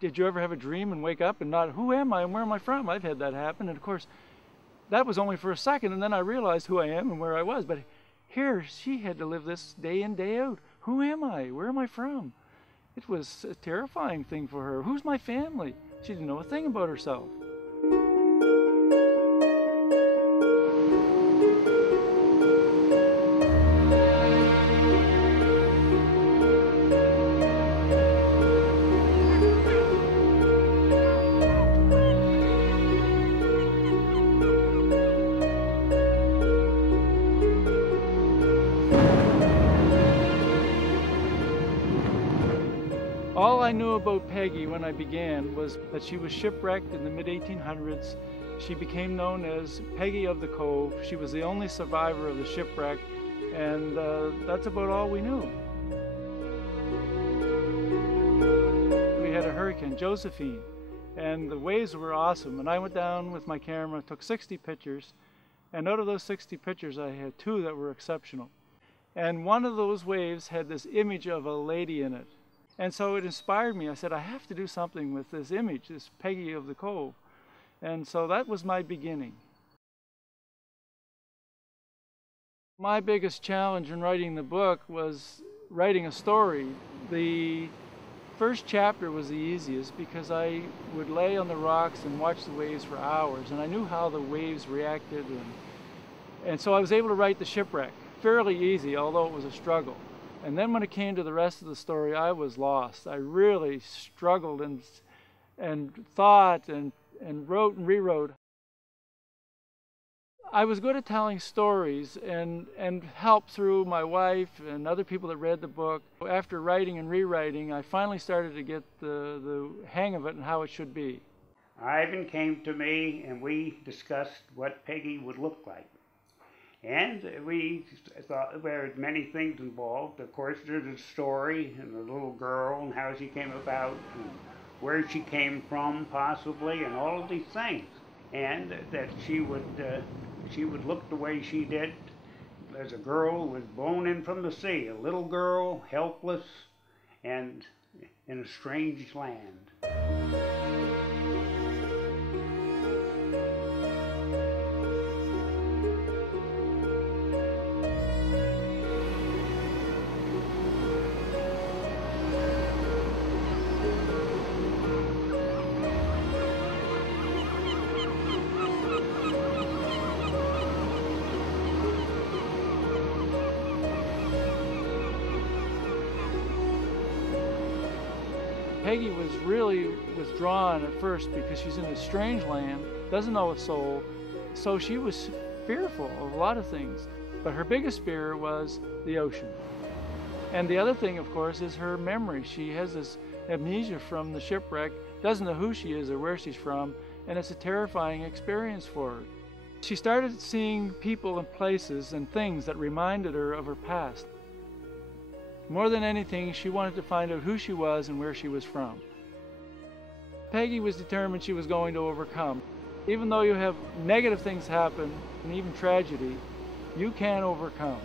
Did you ever have a dream and wake up and not, who am I and where am I from? I've had that happen. And of course, that was only for a second, and then I realized who I am and where I was. But here, she had to live this day in, day out. Who am I? Where am I from? It was a terrifying thing for her. Who's my family? She didn't know a thing about herself. All I knew about Peggy when I began was that she was shipwrecked in the mid-1800s. She became known as Peggy of the Cove. She was the only survivor of the shipwreck, and that's about all we knew. We had a hurricane, Josephine, and the waves were awesome. And I went down with my camera, took 60 pictures, and out of those 60 pictures, I had 2 that were exceptional. And one of those waves had this image of a lady in it. And so it inspired me. I said, I have to do something with this image, this Peggy of the Cove. And so that was my beginning. My biggest challenge in writing the book was writing a story. The first chapter was the easiest because I would lay on the rocks and watch the waves for hours, and I knew how the waves reacted. And so I was able to write the shipwreck fairly easy, although it was a struggle. And then when it came to the rest of the story, I was lost. I really struggled and thought and wrote and rewrote. I was good at telling stories and helped through my wife and other people that read the book. After writing and rewriting, I finally started to get the hang of it and how it should be. Ivan came to me and we discussed what Peggy would look like. And we thought there were many things involved. Of course, there's a story and the little girl and how she came about and where she came from, possibly, and all of these things. And that she would look the way she did as a girl who was blown in from the sea, a little girl, helpless, and in a strange land. Peggy was really withdrawn at first because she's in a strange land, doesn't know a soul, so she was fearful of a lot of things. But her biggest fear was the ocean. And the other thing, of course, is her memory. She has this amnesia from the shipwreck, doesn't know who she is or where she's from, and it's a terrifying experience for her. She started seeing people and places and things that reminded her of her past. More than anything, she wanted to find out who she was and where she was from. Peggy was determined she was going to overcome. Even though you have negative things happen, and even tragedy, you can overcome.